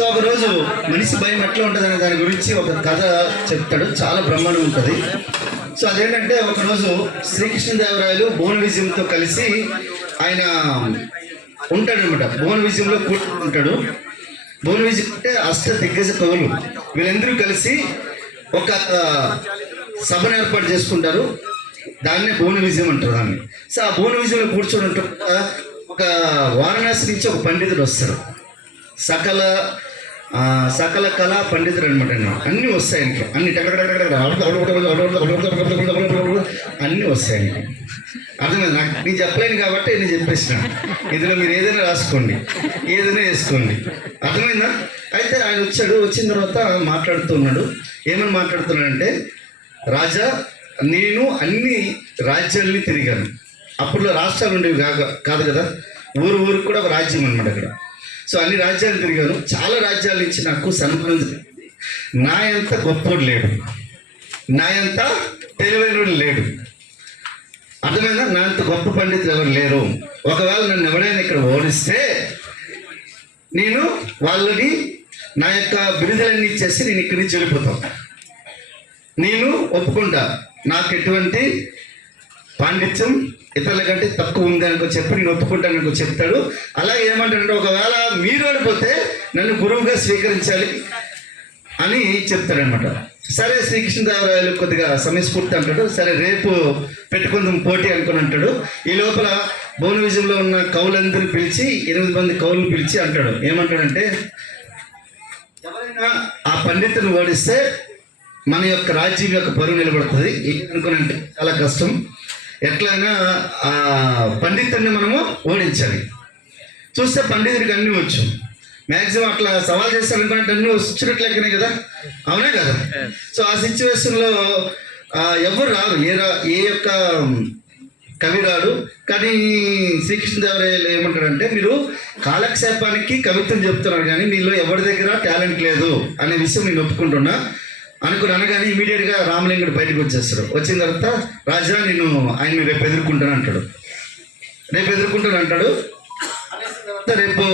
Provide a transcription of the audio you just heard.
So ఒకరోజు మనిషి భయం ఎట్లా ఉంటుంది అనే దాని గురించి ఒక కథ చెప్తాడు, చాలా బ్రహ్మాండం ఉంటుంది. సో అదేంటంటే ఒకరోజు శ్రీకృష్ణదేవరాయలు భువన విజయంతో కలిసి ఆయన ఉంటాడనమాట. భువన విజయంలో కూర్చుంటాడు. భువన విజయం అంటే అష్ట దిగ్గజ కవులు, వీళ్ళందరూ కలిసి ఒక సభను ఏర్పాటు చేసుకుంటారు. దాన్నే భువన విజయం అంటారు దాన్ని. సో ఆ భువన విజయంలో కూర్చొని ఒక వారణాసి నుంచి ఒక పండితుడు వస్తారు. సకల కళా పండితుడు అనమాట. అన్నీ వస్తాయి ఆయనకి, అన్ని అన్నీ వస్తాయి ఆయనకి. అర్థమైంది నాకు, నేను చెప్పలేను కాబట్టి నేను చెప్పేసిన. ఇందులో మీరు ఏదైనా రాసుకోండి, ఏదైనా వేసుకోండి. అర్థమైందా? అయితే ఆయన వచ్చాడు. వచ్చిన తర్వాత మాట్లాడుతున్నాడు. ఏమని మాట్లాడుతున్నాడంటే, రాజా, నేను అన్ని రాజ్యాలని తిరిగాను. అప్పట్లో రాష్ట్రాలు ఉండేవి కాదు కదా, ఊరికి కూడా ఒక రాజ్యం అనమాట అక్కడ. సో అన్ని రాజ్యాలు తిరిగాను. చాలా రాజ్యాల నుంచి నాకు సన్మానం జరిగింది. నా ఎంత గొప్పోడు లేడు, నా ఎంత తెలివైనడు లేడు. అర్థమైనా? నా అంత గొప్ప పండితులు ఎవరు లేరు. ఒకవేళ నన్ను ఎవరైనా ఇక్కడ ఓడిస్తే నేను వాళ్ళని నా యొక్క బిరుదులన్నీ ఇచ్చేసి నేను ఇక్కడి నుంచి వెళ్ళిపోతాను. నేను ఒప్పుకుంటా, నాకు ఎటువంటి పాండిత్యం ఇతరుల కంటే తక్కువ ఉంది అనుకో చెప్పి నేను ఒప్పుకుంటాను చెప్తాడు. అలాగే ఏమంటాడంటే, ఒకవేళ మీరు ఓడిపోతే నన్ను గురువుగా స్వీకరించాలి అని చెప్తాడనమాట. సరే, శ్రీకృష్ణదేవరాయలు కొద్దిగా సమయస్ఫూర్తి అంటాడు. సరే, రేపు పెట్టుకుందాం పోటీ అనుకుని అంటాడు. ఈ లోపల భువన విజయంలో ఉన్న కవులందరినీ పిలిచి 8 మంది కవులను పిలిచి అంటాడు. ఏమంటాడంటే, ఎవరైనా ఆ పండితుని ఓడిస్తే మన యొక్క రాజ్యం యొక్క పరువు నిలబడుతుంది. అనుకునంటే చాలా కష్టం. ఎట్లయినా ఆ పండితుడిని మనము ఓడించాలి. చూస్తే పండితుడికి అన్నీ వచ్చు. మ్యాక్సిమం అట్లా సవాల్ చేస్తారనుకుంటే అన్నీ వచ్చినట్లెక్కనే కదా, అవునే కదా. సో ఆ సిచ్యువేషన్లో ఎవరు రాదు, ఏ యొక్క కవి రాడు. కానీ శ్రీకృష్ణదేవరాయలు ఏమంటాడంటే, మీరు కాలక్షేపానికి కవిత్వం చెప్తున్నారు కానీ మీలో ఎవరి దగ్గర టాలెంట్ లేదు అనే విషయం నేను ఒప్పుకుంటున్నా అనగానే ఇమీడియట్గా రామలింగుడు బయటకు వచ్చేస్తాడు. వచ్చిన తర్వాత, రాజా నేను ఆయన రేపు ఎదుర్కొంటాను అంటాడు. రేపు